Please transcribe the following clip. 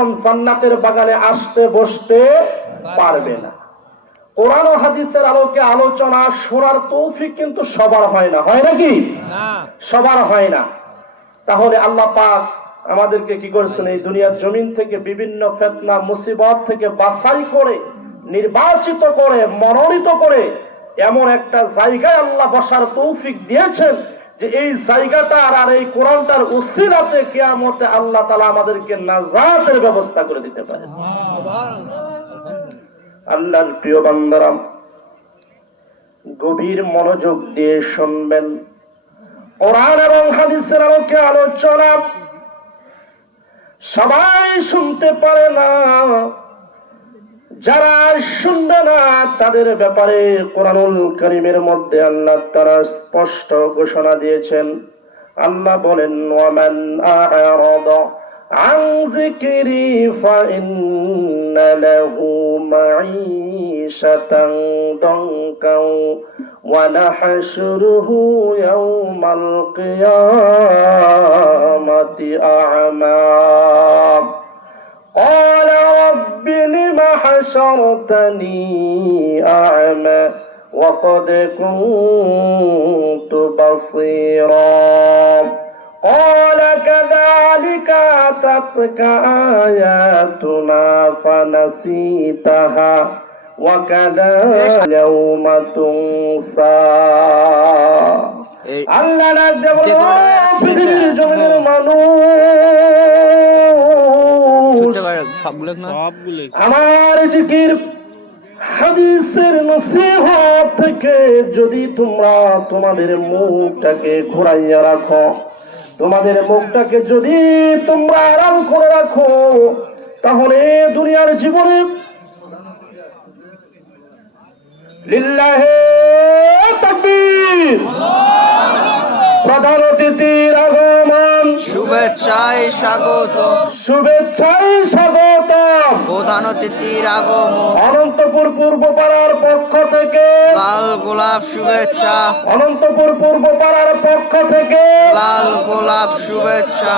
এরকম জান্নাতের বাগানে আসতে বসতে পারবে না। কোরআন ও হাদিসের আলোকে আলোচনা শোনার তৌফিক কিন্তু সবার হয় না, হয় নাকি? সবার হয় না। তাহলে আল্লাহ পাক আমাদেরকে কি করেছেন, এই দুনিয়ার জমিন থেকে বিভিন্ন ফিতনা মুসিবত থেকে বাছাই করে, নির্বাচিত করে, মনোনীত করে এমন একটা জায়গায় আল্লাহ বসার তৌফিক দিয়েছেন যে এই জায়গাটার আর এই কোরআনটার উসিলাতে কিয়ামতে আল্লাহ তাআলা আমাদেরকে নাজাতের ব্যবস্থা করে দিতে পারে। আল্লাহর প্রিয় বান্দারা, গভীর মনোযোগ দিয়ে শুনবেন। কোরআন এবং হাদিসের আলোকে আলোচনা সবাই শুনতে পারে না। যারা শুনবে না তাদের ব্যাপারে কোরআনুল কারীমের মধ্যে আল্লাহ তাআলা স্পষ্ট ঘোষণা দিয়েছেন। আল্লাহ বলেন, ওয়ামান আ'রাদা আন যিকরি ফাইন্না লাহু মাঈশাতান দানকাও ওয়া নাহশুরুহু ইয়াওমাল কিয়ামাতি আ'মা قال رب لم حشرتني أعمى وقد كنت بصيرا قال كذلك أتتك آياتنا فنسيتها وكذلك اليوم تنسى আল্লাহ ডাক দিয়ে বলে, পৃথিবীর জমিনের মানুষ, আমার জিকির হাদিসের নসিহত থেকে যদি তোমরা তোমাদের মুখটাকে ঘুরাইয়া রাখো, তোমাদের মুখটাকে যদি তোমরা আরাম করে রাখো, তাহলে দুনিয়ার জীবনে লিল্লাহে তাকবীর, প্রধান অতিথির আগমন, শুভেচ্ছায় স্বাগত, শুভেচ্ছায় স্বাগতম, প্রধান অতিথির আগমন, অনন্তপুর পূর্বপাড়ার পক্ষ থেকে লাল গোলাপ শুভেচ্ছা, অনন্তপুর পূর্বপাড়ার পক্ষ থেকে লাল গোলাপ শুভেচ্ছা।